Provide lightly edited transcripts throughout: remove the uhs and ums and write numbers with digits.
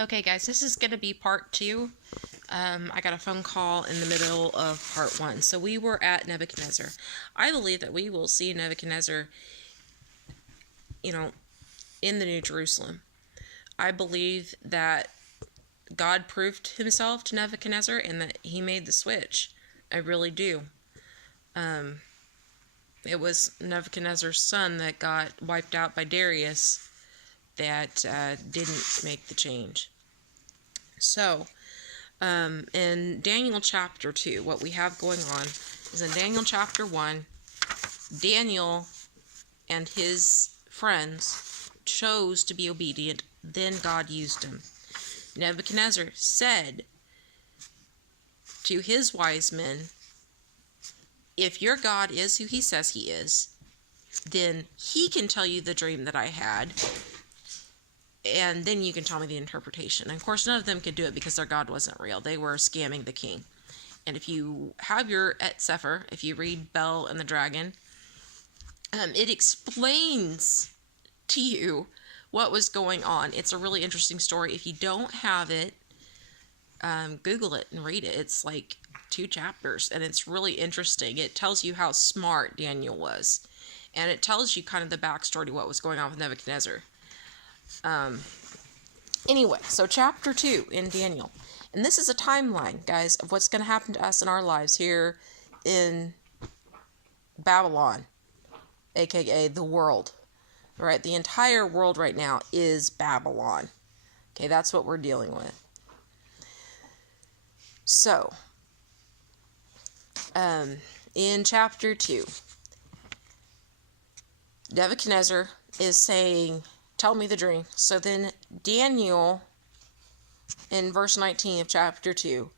Okay, guys, this is going to be part 2. I got a phone call in the middle of part 1. So we were at Nebuchadnezzar. I believe that we will see Nebuchadnezzar, in the New Jerusalem. I believe that God proved himself to Nebuchadnezzar and that he made the switch. I really do. It was Nebuchadnezzar's son that got wiped out by Darius that didn't make the change. So, in Daniel chapter 2, what we have going on is in Daniel chapter 1, Daniel and his friends chose to be obedient, then God used them. Nebuchadnezzar said to his wise men, if your God is who he says he is, then he can tell you the dream that I had, and then you can tell me the interpretation. And of course, none of them could do it because their God wasn't real. They were scamming the king. And if you have your Et Sefer, if you read Bel and the Dragon, it explains to you what was going on. It's a really interesting story. If you don't have it, Google it and read it. It's like 2 chapters, and it's really interesting. It tells you how smart Daniel was, and it tells you kind of the backstory to what was going on with Nebuchadnezzar. Anyway, so chapter 2 in Daniel, and this is a timeline, guys, of what's going to happen to us in our lives here in Babylon, aka the world. Right, the entire world right now is Babylon. Okay, that's what we're dealing with. So, in chapter 2, Nebuchadnezzar is saying, tell me the dream. So then Daniel, in verse 19 of chapter 2,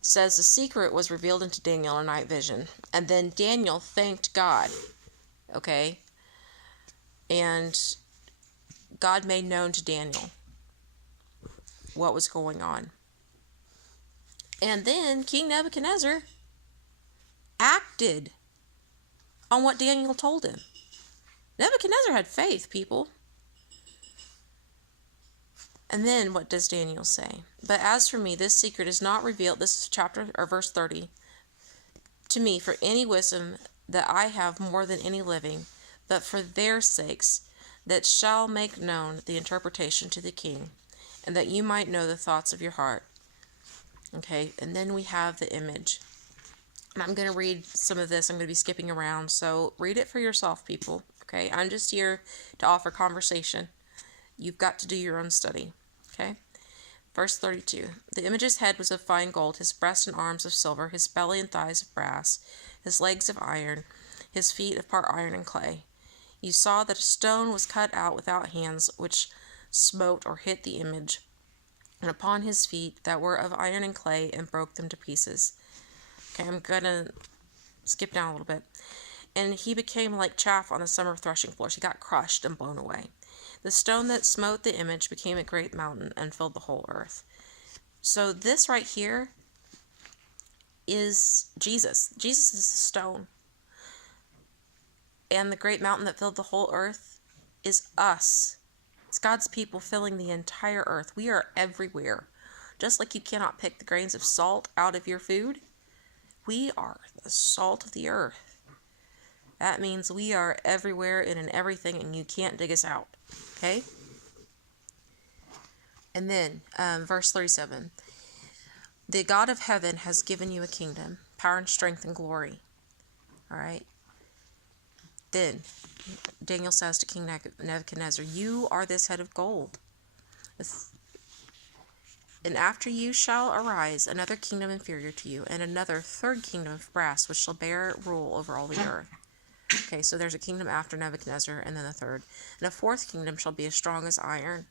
says the secret was revealed unto Daniel in a night vision. And then Daniel thanked God. Okay? And God made known to Daniel what was going on. And then King Nebuchadnezzar acted on what Daniel told him. Nebuchadnezzar had faith, people. And then what does Daniel say? But as for me, this secret is not revealed, this is chapter or verse 30, to me for any wisdom that I have more than any living, but for their sakes that shall make known the interpretation to the king, and that you might know the thoughts of your heart. Okay, and then we have the image. And I'm going to read some of this. I'm going to be skipping around, so read it for yourself, people. Okay, I'm just here to offer conversation. You've got to do your own study. Okay, verse 32. The image's head was of fine gold, his breast and arms of silver, his belly and thighs of brass, his legs of iron, his feet of part iron and clay. You saw that a stone was cut out without hands, which smote or hit the image, and upon his feet that were of iron and clay, and broke them to pieces. Okay, I'm going to skip down a little bit. And he became like chaff on the summer threshing floors. He got crushed and blown away. The stone that smote the image became a great mountain and filled the whole earth. So this right here is Jesus. Jesus is the stone. And the great mountain that filled the whole earth is us. It's God's people filling the entire earth. We are everywhere. Just like you cannot pick the grains of salt out of your food, we are the salt of the earth. That means we are everywhere and in everything, and you can't dig us out. Okay? And then, verse 37. The God of heaven has given you a kingdom, power and strength and glory. All right? Then Daniel says to King Nebuchadnezzar, you are this head of gold. And after you shall arise another kingdom inferior to you, and another third kingdom of brass, which shall bear rule over all the earth. Okay, so there's a kingdom after Nebuchadnezzar, and then a third. And a fourth kingdom shall be as strong as iron.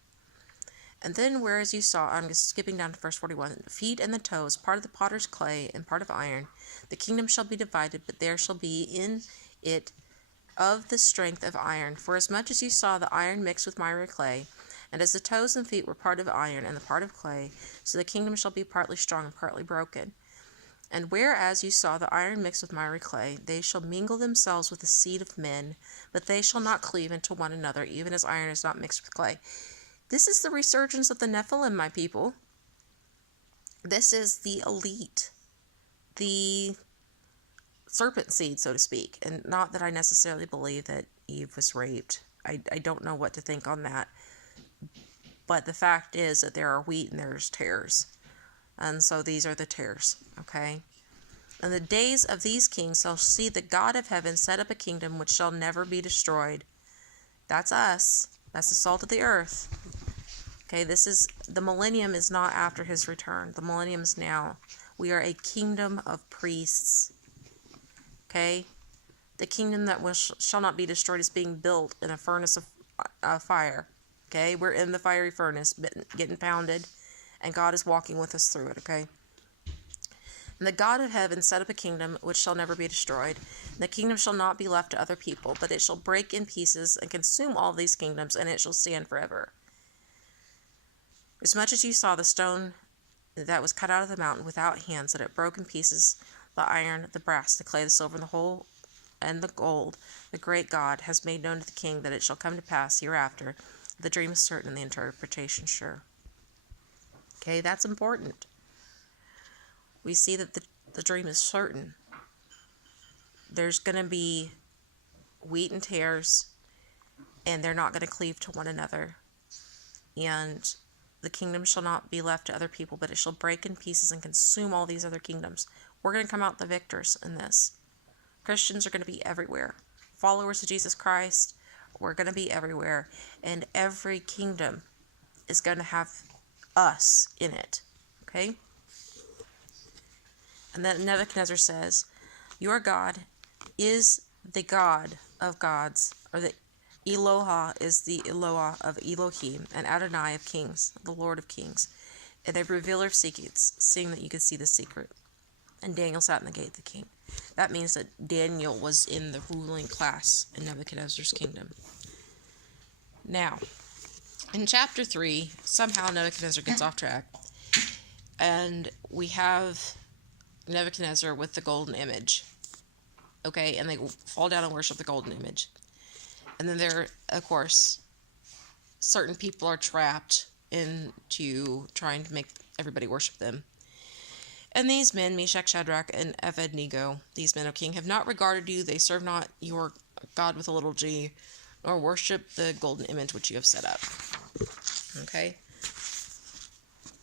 And then whereas you saw, I'm just skipping down to verse 41, the feet and the toes, part of the potter's clay and part of iron, the kingdom shall be divided, but there shall be in it of the strength of iron. For as much as you saw the iron mixed with miry clay, and as the toes and feet were part of iron and the part of clay, so the kingdom shall be partly strong and partly broken. And whereas you saw the iron mixed with miry clay, they shall mingle themselves with the seed of men, but they shall not cleave into one another, even as iron is not mixed with clay. This is the resurgence of the Nephilim, my people. This is the elite, the serpent seed, so to speak. And not that I necessarily believe that Eve was raped. I don't know what to think on that. But the fact is that there are wheat and there's tares. And so these are the tares, okay? And the days of these kings shall see the God of heaven set up a kingdom which shall never be destroyed. That's us. That's the salt of the earth. Okay, the millennium is not after his return. The millennium is now. We are a kingdom of priests. Okay? The kingdom that shall not be destroyed is being built in a furnace of fire. Okay? We're in the fiery furnace, getting pounded, and God is walking with us through it, okay? And the God of heaven set up a kingdom which shall never be destroyed. And the kingdom shall not be left to other people, but it shall break in pieces and consume all these kingdoms, and it shall stand forever. As much as you saw the stone that was cut out of the mountain without hands, that it broke in pieces, the iron, the brass, the clay, the silver, and the whole, and the gold, the great God has made known to the king that it shall come to pass hereafter. The dream is certain and the interpretation sure. Okay, that's important. We see that the dream is certain. There's going to be wheat and tares, and they're not going to cleave to one another. And the kingdom shall not be left to other people, but it shall break in pieces and consume all these other kingdoms. We're going to come out the victors in this. Christians are going to be everywhere. Followers of Jesus Christ, we're going to be everywhere. And every kingdom is going to have us in it. Okay? And then Nebuchadnezzar says, your God is the God of gods, or the Eloha is the Eloah of Elohim, and Adonai of kings, the Lord of kings, and a revealer of secrets, seeing that you could see the secret. And Daniel sat in the gate of the king. That means that Daniel was in the ruling class in Nebuchadnezzar's kingdom. Now, in chapter 3, somehow Nebuchadnezzar gets off track, and we have Nebuchadnezzar with the golden image. Okay, and they fall down and worship the golden image. And then there, of course, certain people are trapped into trying to make everybody worship them. And these men, Meshach, Shadrach, and Abednego, these men, O king, have not regarded you. They serve not your God with a little g, nor worship the golden image which you have set up. Okay?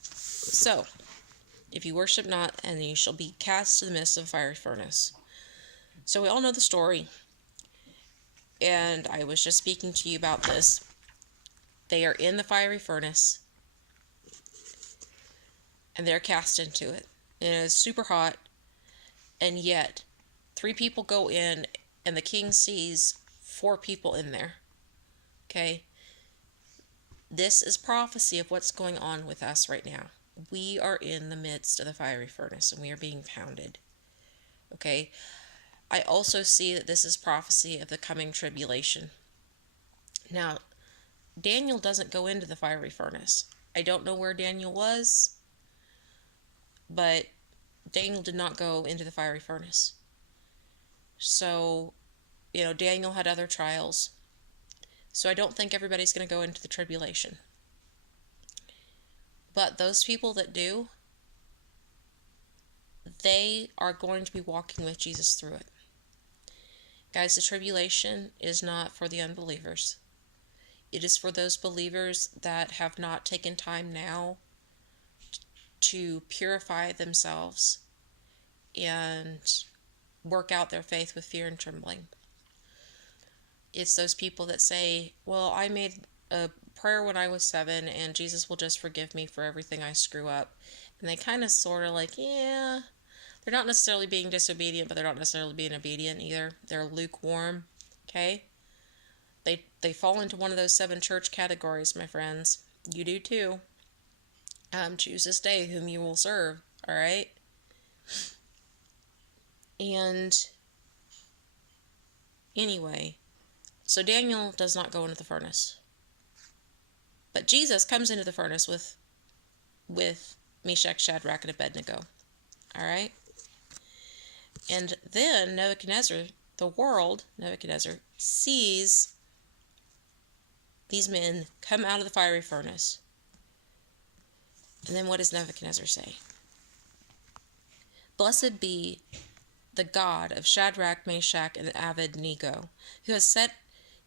So, if you worship not, and you shall be cast to the midst of a fiery furnace. So we all know the story. And I was just speaking to you about this. They are in the fiery furnace, and they're cast into it. And it is super hot, and yet 3 people go in, and the king sees 4 people in there. Okay? This is prophecy of what's going on with us right now. We are in the midst of the fiery furnace, and we are being pounded. Okay? I also see that this is prophecy of the coming tribulation. Now, Daniel doesn't go into the fiery furnace. I don't know where Daniel was, but Daniel did not go into the fiery furnace. So, Daniel had other trials. So I don't think everybody's going to go into the tribulation. But those people that do, they are going to be walking with Jesus through it. Guys, the tribulation is not for the unbelievers. It is for those believers that have not taken time now to purify themselves and work out their faith with fear and trembling. It's those people that say, well, I made a prayer when I was 7 and Jesus will just forgive me for everything I screw up. And they kind of sort of yeah, they're not necessarily being disobedient, but they're not necessarily being obedient either. They're lukewarm, okay? They fall into one of those 7 church categories, my friends. You do too. Choose this day whom you will serve, all right? And anyway, so Daniel does not go into the furnace. But Jesus comes into the furnace with Meshach, Shadrach, and Abednego, all right? And then Nebuchadnezzar sees these men come out of the fiery furnace. And then what does Nebuchadnezzar say? Blessed be the God of Shadrach, Meshach, and Abednego, who has set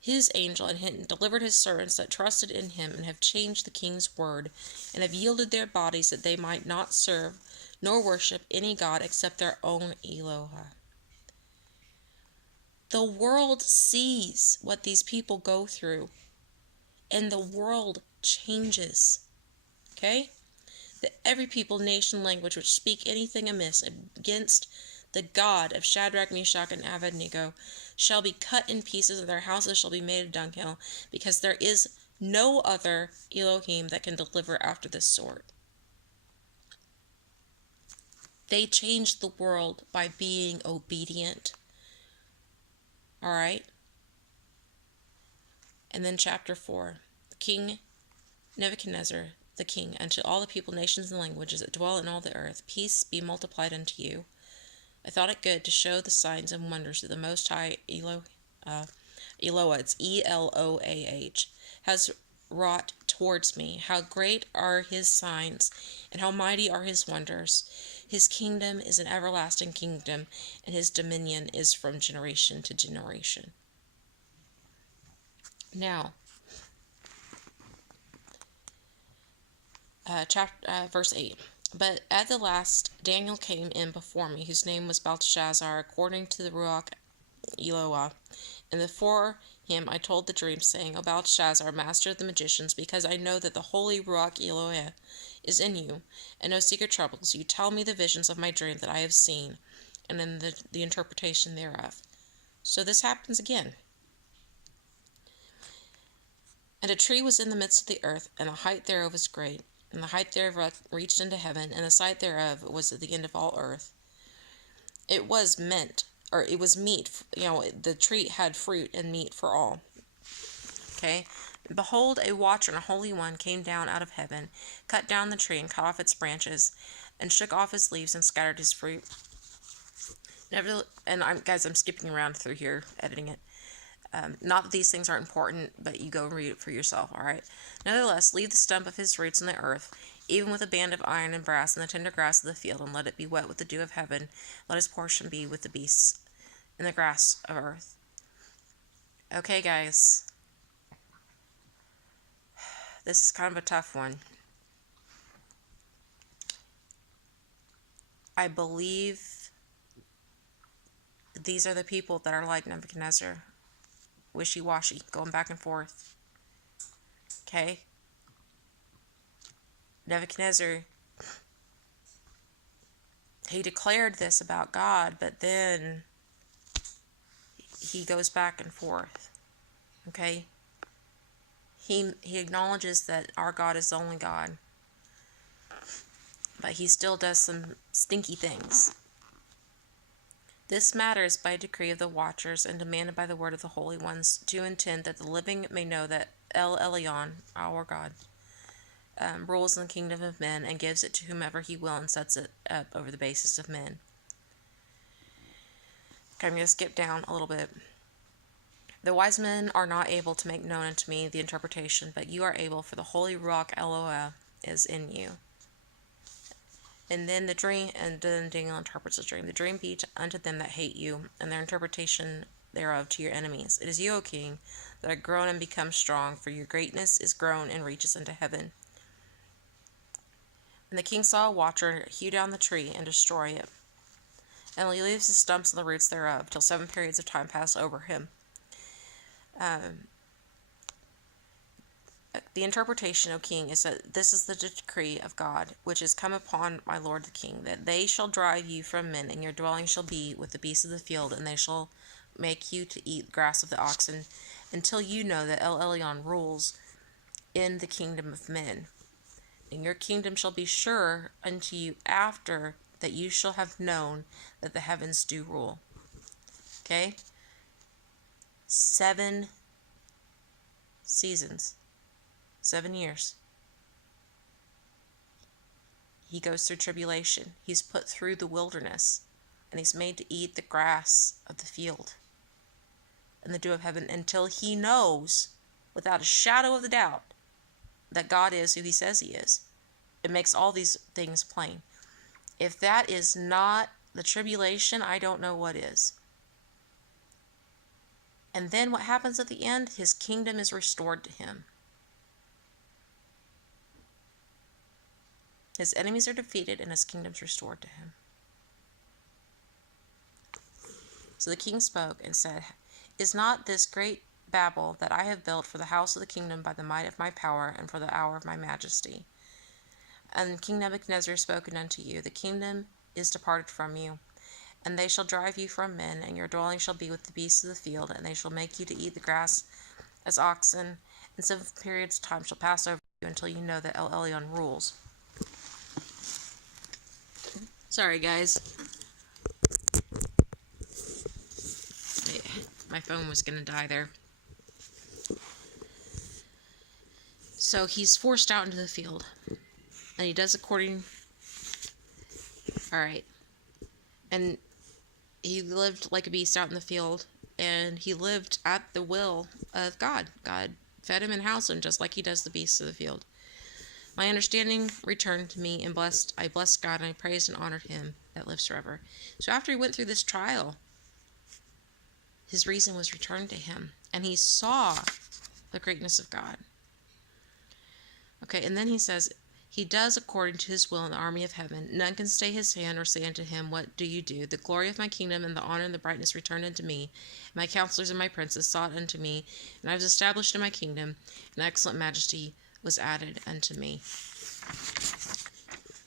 his angel and delivered his servants that trusted in him and have changed the king's word and have yielded their bodies that they might not serve nor worship any god except their own Eloah. The world sees what these people go through, and the world changes. Okay? That every people, nation, language which speak anything amiss against the God of Shadrach, Meshach, and Abednego shall be cut in pieces, and their houses shall be made a dunghill, because there is no other Elohim that can deliver after this sort. They changed the world by being obedient. All right? And then chapter 4. King Nebuchadnezzar, the king, unto all the people, nations, and languages that dwell in all the earth, peace be multiplied unto you. I thought it good to show the signs and wonders that the Most High Eloah, it's Eloah, has wrought towards me. How great are his signs, and how mighty are his wonders. His kingdom is an everlasting kingdom, and his dominion is from generation to generation. Now, verse 8. But at the last Daniel came in before me, whose name was Belteshazzar, according to the Ruach Eloah. And before him I told the dream, saying, O Belteshazzar, master of the magicians, because I know that the holy Ruach Eloah is in you, and no secret troubles you. Tell me the visions of my dream that I have seen, and then the interpretation thereof. So this happens again. And a tree was in the midst of the earth, and the height thereof was great, and the height thereof reached into heaven, and the sight thereof was at the end of all earth. It was meat, the tree had fruit and meat for all. Okay? Behold, a watcher and a holy one came down out of heaven, cut down the tree, and cut off its branches, and shook off his leaves, and scattered his fruit. I'm skipping around through here, editing it. Not that these things aren't important, but you go and read it for yourself, all right? Nevertheless, leave the stump of his roots in the earth, even with a band of iron and brass in the tender grass of the field, and let it be wet with the dew of heaven. Let his portion be with the beasts in the grass of earth. Okay, guys. This is kind of a tough one. I believe these are the people that are like Nebuchadnezzar. Wishy-washy, going back and forth. Okay? Nebuchadnezzar, he declared this about God, but then he goes back and forth. Okay? He acknowledges that our God is the only God, but he still does some stinky things. This matter is by decree of the watchers and demanded by the word of the holy ones, to intend that the living may know that El Elyon, our God, rules in the kingdom of men and gives it to whomever he will and sets it up over the basis of men. Okay, I'm going to skip down a little bit. The wise men are not able to make known unto me the interpretation, but you are able, for the holy Ruach Eloah is in you. And then Daniel interprets the dream. The dream be unto them that hate you, and their interpretation thereof to your enemies. It is you, O king, that are grown and become strong, for your greatness is grown and reaches unto heaven. And the king saw a watcher hew down the tree and destroy it, and he leaves the stumps and the roots thereof, till 7 periods of time pass over him. The interpretation, O king, is that this is the decree of God, which is come upon my lord the king, that they shall drive you from men, and your dwelling shall be with the beasts of the field, and they shall make you to eat grass of the oxen, until you know that El Elyon rules in the kingdom of men. And your kingdom shall be sure unto you after that you shall have known that the heavens do rule. Okay? 7 seasons. 7 years. He goes through tribulation. He's put through the wilderness, and he's made to eat the grass of the field and the dew of heaven until he knows without a shadow of the doubt that God is who he says he is. It makes all these things plain. If that is not the tribulation, I don't know what is. And then what happens at the end? His kingdom is restored to him. His enemies are defeated and his kingdom is restored to him. So the king spoke and said, "Is not this great Babel that I have built for the house of the kingdom by the might of my power and for the hour of my majesty? And King Nebuchadnezzar has spoken unto you, the kingdom is departed from you, and they shall drive you from men, and your dwelling shall be with the beasts of the field, and they shall make you to eat the grass as oxen, and 7 periods of time shall pass over you until you know that El Elyon rules." Sorry, guys. My phone was going to die there. So he's forced out into the field. And he does according... Alright. And he lived like a beast out in the field. And he lived at the will of God. God fed him and housed him just like he does the beasts of the field. My understanding returned to me, and I blessed God, and I praised and honored him that lives forever. So after he went through this trial, his reason was returned to him, and he saw the greatness of God. Okay, and then he says, he does according to his will in the army of heaven. None can stay his hand or say unto him, what do you do? The glory of my kingdom and the honor and the brightness returned unto me. My counselors and my princes sought unto me, and I was established in my kingdom, and excellent majesty was added unto me.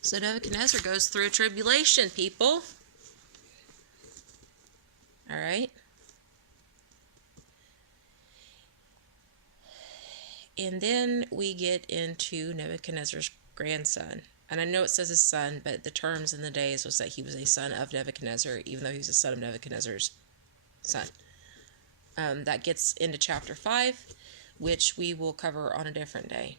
So Nebuchadnezzar goes through a tribulation, people. All right. And then we get into Nebuchadnezzar's grandson. And I know it says his son, but the terms in the days was that he was a son of Nebuchadnezzar, even though he was a son of Nebuchadnezzar's son. That gets into chapter 5, which we will cover on a different day.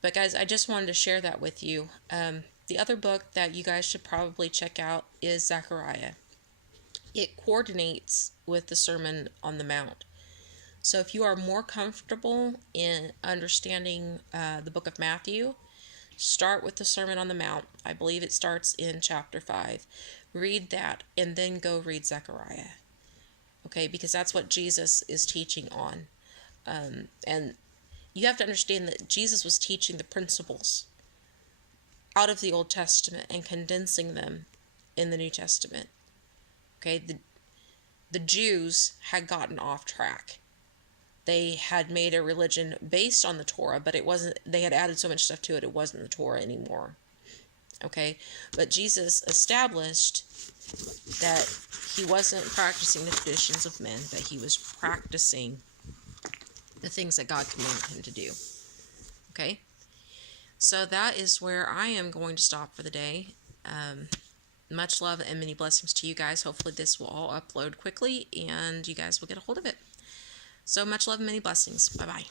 But guys, I just wanted to share that with you. The other book that you guys should probably check out is Zechariah. It coordinates with the Sermon on the Mount. So if you are more comfortable in understanding the book of Matthew, start with the Sermon on the Mount. I believe it starts in chapter 5. Read that and then go read Zechariah. Okay, because that's what Jesus is teaching on. And you have to understand that Jesus was teaching the principles out of the Old Testament and condensing them in the New Testament. Okay, the Jews had gotten off track. They had made a religion based on the Torah, but it wasn't, they had added so much stuff to it, it wasn't the Torah anymore. Okay, but Jesus established that he wasn't practicing the traditions of men, that he was practicing the things that God commanded him to do. Okay, so that is where I am going to stop for the day. Much love and many blessings to you guys. Hopefully this will all upload quickly and you guys will get a hold of it. So much love and many blessings. Bye-bye.